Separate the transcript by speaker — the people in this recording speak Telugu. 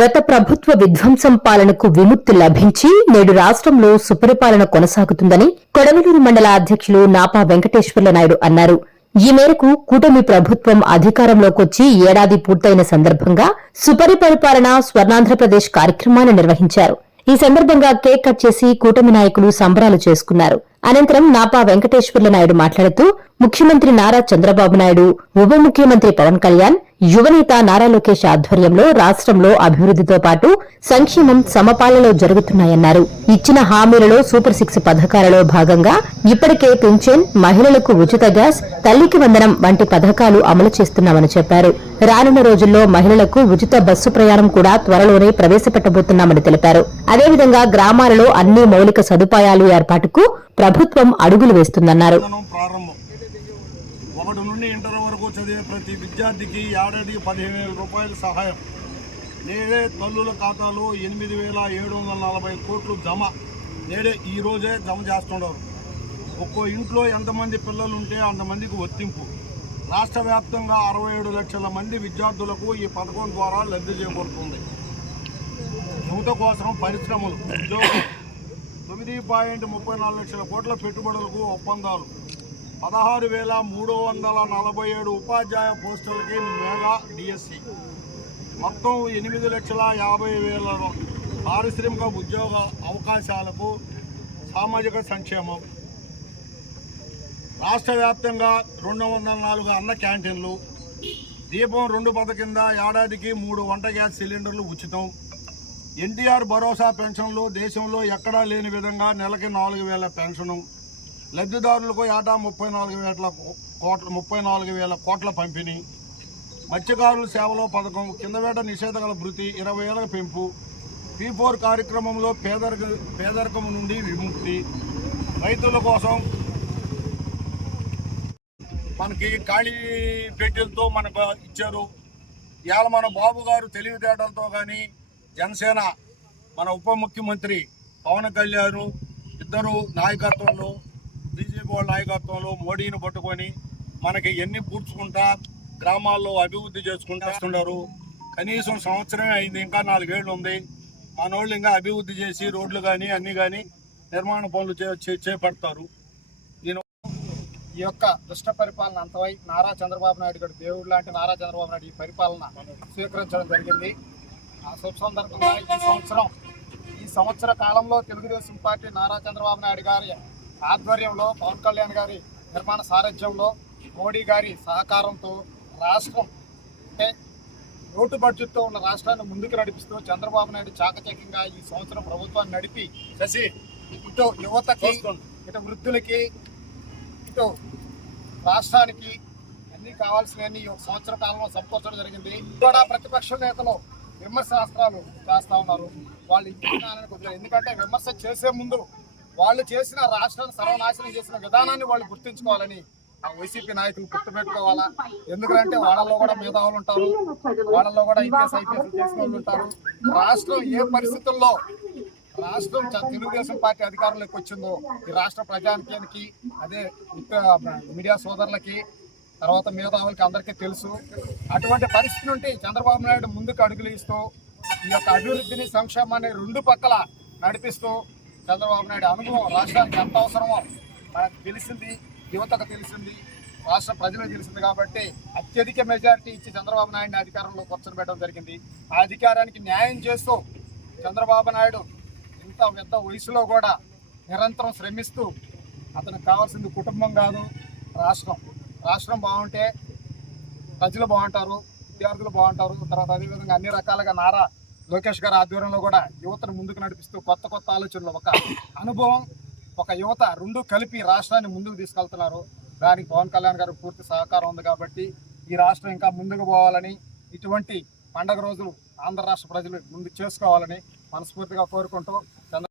Speaker 1: గత ప్రభుత్వ విధ్వంసం పాలనకు విముక్తి లభించి నేడు రాష్ట్రంలో సుపరిపాలన కొనసాగుతుందని కొడవలూరు మండల అధ్యక్షులు నాపా వెంకటేశ్వర్ల నాయుడు అన్నారు. ఈ మేరకు కూటమి ప్రభుత్వం అధికారంలోకొచ్చి ఏడాది పూర్తయిన సందర్భంగా సుపరిపరిపాలన స్వర్ణాంధ్రప్రదేశ్ కార్యక్రమాన్ని నిర్వహించారు. ఈ సందర్భంగా కేక్ కట్ చేసి కూటమి నాయకులు సంబరాలు చేసుకున్నారు. అనంతరం నాపా వెంకటేశ్వర్ల నాయుడు మాట్లాడుతూ ముఖ్యమంత్రి నారా చంద్రబాబు నాయుడు ఉప ముఖ్యమంత్రి పవన్ కళ్యాణ్ యువనేత నారా లోకేష్ ఆధ్వర్యంలో రాష్ట్రంలో అభివృద్దితో పాటు సంక్షేమం సమపాలలో జరుగుతున్నాయన్నారు. ఇచ్చిన హామీలలో సూపర్ సిక్స్ పథకాలలో భాగంగా ఇప్పటికే పింఛన్ మహిళలకు ఉచిత గ్యాస్ తల్లికి వందనం వంటి పథకాలు అమలు చేస్తున్నామని చెప్పారు. రానున్న రోజుల్లో మహిళలకు ఉచిత బస్సు ప్రయాణం కూడా త్వరలోనే ప్రవేశపెట్టబోతున్నామని తెలిపారు. అదేవిధంగా గ్రామాలలో అన్ని మౌలిక సదుపాయాలు ఏర్పాటుకు ప్రభుత్వం అడుగులు వేస్తుందన్నారు.
Speaker 2: ప్రతి విద్యార్థికి ఏడాదికి పదిహేను వేల రూపాయల సహాయం. నేడే తల్లుల ఖాతాలో ఎనిమిది వేల ఏడు వందల నలభై కోట్లు జమ. నేడే ఈరోజే జమ చేస్తున్నారు ఒక్కో ఇంట్లో ఎంతమంది పిల్లలు ఉంటే అంతమందికి వర్తింపు రాష్ట్ర వ్యాప్తంగా అరవై ఏడు లక్షల మంది విద్యార్థులకు ఈ పథకం ద్వారా లబ్ధి చేకూరుతుంది. యువత కోసం పరిశ్రమలు ఉద్యోగం తొమ్మిది పాయింట్ ముప్పై నాలుగు లక్షల కోట్ల పెట్టుబడులకు ఒప్పందాలు. పదహారు వేల మూడు వందల నలభై ఏడు ఉపాధ్యాయ పోస్టులకి మెగా డిఎస్సి. మొత్తం ఎనిమిది లక్షల యాభై వేల పారిశ్రామిక ఉద్యోగ అవకాశాలకు సామాజిక సంక్షేమం. రాష్ట్ర వ్యాప్తంగా రెండు వందల నాలుగు అన్న క్యాంటీన్లు. దీపం రెండు పథ కింద ఏడాదికి మూడు వంట గ్యాస్ సిలిండర్లు ఉచితం. ఎన్టీఆర్ భరోసా పెన్షన్లు దేశంలో ఎక్కడా లేని విధంగా నెలకి నాలుగు వేల పెన్షను. లబ్ధిదారులకు ఏటా ముప్పై నాలుగు వేల కోట్ల ముప్పై నాలుగు వేల కోట్ల పంపిణీ. మత్స్యకారుల సేవలో పథకం కింద వేట నిషేధగల భృతి ఇరవై ఏళ్ళ పెంపు పీ ఫోర్ కార్యక్రమంలో పేదరిక పేదరికం నుండి విముక్తి. రైతుల కోసం మనకి ఖాళీ పెట్టెలతో మనకు ఇచ్చారు. ఇవాళ మన బాబు గారు తెలివితేటలతో కానీ జనసేన మన ఉప ముఖ్యమంత్రి పవన్ కళ్యాణ్ ఇద్దరు నాయకత్వంలో బీజేపీ నాయకత్వంలో మోడీని పట్టుకొని మనకి ఎన్ని పూడ్చుకుంటా గ్రామాల్లో అభివృద్ధి చేసుకుంటా వస్తున్నారు కనీసం సంవత్సరమే అయింది ఇంకా నాలుగేళ్ళు ఉంది. మనోళ్ళు ఇంకా అభివృద్ధి చేసి రోడ్లు కానీ అన్నీ కానీ నిర్మాణ పనులు చే- చే- చేపడతారు. నేను
Speaker 3: ఈ యొక్క దుష్ట పరిపాలన అంతవై నారా చంద్రబాబు నాయుడు గారు దేవుడు లాంటి నారా చంద్రబాబు నాయుడు ఈ పరిపాలన స్వీకరించడం జరిగింది. ఆ శుభ సందర్భంగా ఈ సంవత్సరం ఈ సంవత్సర కాలంలో తెలుగుదేశం పార్టీ నారా చంద్రబాబు నాయుడు గారి ఆధ్వర్యంలో పవన్ కళ్యాణ్ గారి నిర్మాణ సారథ్యంలో మోడీ గారి సహకారంతో రాష్ట్రం అంటే లోటు బడ్జెట్తో ఉన్న రాష్ట్రాన్ని ముందుకు నడిపిస్తూ చంద్రబాబు నాయుడు చాకచక్యంగా ఈ సంవత్సరం ప్రభుత్వాన్ని నడిపి
Speaker 2: శశి
Speaker 3: ఇటు యువతకి. ఇటు వృద్ధులకి ఇటు రాష్ట్రానికి అన్ని కావాల్సినవన్నీ ఈ ఒక సంవత్సర కాలంలో సమకూర్చడం జరిగింది. కూడా ప్రతిపక్ష నేతలు విమర్శాస్త్రాలు చేస్తా ఉన్నారు. వాళ్ళు ఇంటికి ఎందుకంటే విమర్శ చేసే ముందు వాళ్ళు చేసిన రాష్ట్రాన్ని సర్వనాశనం చేసిన విధానాన్ని వాళ్ళు గుర్తించుకోవాలని ఆ వైసీపీ నాయకులు గుర్తుపెట్టుకోవాలా ఎందుకంటే వాళ్ళలో కూడా మేధావులు ఉంటారు. వాళ్ళలో కూడా ఐపీఎస్ ఐపీఎస్ చేసిన వాళ్ళు ఉంటారు. రాష్ట్రం ఏ పరిస్థితుల్లో రాష్ట్రం తెలుగుదేశం పార్టీ అధికారంలోకి వచ్చిందో ఈ రాష్ట్ర ప్రజానికానికి అదే మీడియా సోదరులకి తర్వాత మేధావులకి అందరికీ తెలుసు. అటువంటి పరిస్థితి నుండి చంద్రబాబు నాయుడు ముందుకు అడుగులు ఇస్తూ ఈ యొక్క అభివృద్ధిని సంక్షేమాన్ని రెండు పక్కల నడిపిస్తూ చంద్రబాబు నాయుడు అనుభవం రాష్ట్రానికి ఎంత అవసరమో మనకు తెలిసింది యువతకు తెలిసింది రాష్ట్ర ప్రజలకు తెలిసింది కాబట్టి అత్యధిక మెజారిటీ ఇచ్చి చంద్రబాబు నాయుడిని అధికారంలో కూర్చోబెట్టడం జరిగింది. ఆ అధికారానికి న్యాయం చేస్తూ చంద్రబాబు నాయుడు ఇంత పెద్ద వయసులో కూడా నిరంతరం శ్రమిస్తూ అతనికి కావాల్సింది కుటుంబం కాదు రాష్ట్రం. రాష్ట్రం బాగుంటే ప్రజలు బాగుంటారు విద్యార్థులు బాగుంటారు తర్వాత అదేవిధంగా అన్ని రకాలుగా నారా లోకేష్ గారి ఆధ్వర్యంలో కూడా యువతను ముందుకు నడిపిస్తూ కొత్త కొత్త ఆలోచనలు ఒక అనుభవం ఒక యువత రెండు కలిపి రాష్ట్రాన్ని ముందుకు తీసుకెళ్తున్నారు. దానికి పవన్ కళ్యాణ్ గారు పూర్తి సహకారం ఉంది కాబట్టి ఈ రాష్ట్రం ఇంకా ముందుకు పోవాలని ఇటువంటి పండగ రోజులు ఆంధ్ర రాష్ట్ర ప్రజలు ముందు చేసుకోవాలని మనస్ఫూర్తిగా కోరుకుంటూ చంద్ర